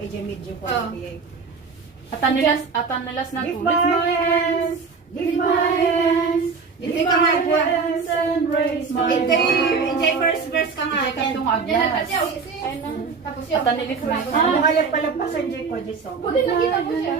ije medyo ko. Atan nilas na Lift to. Lift my hands. Lift my hands. Lift my hands and raise my voice. Ije first verse ka nga. Ije katong aglas. Tapos Atan nilift my hands. Ang alap pala pasan, Jay ko, Jay song. Buti nakita mo siya.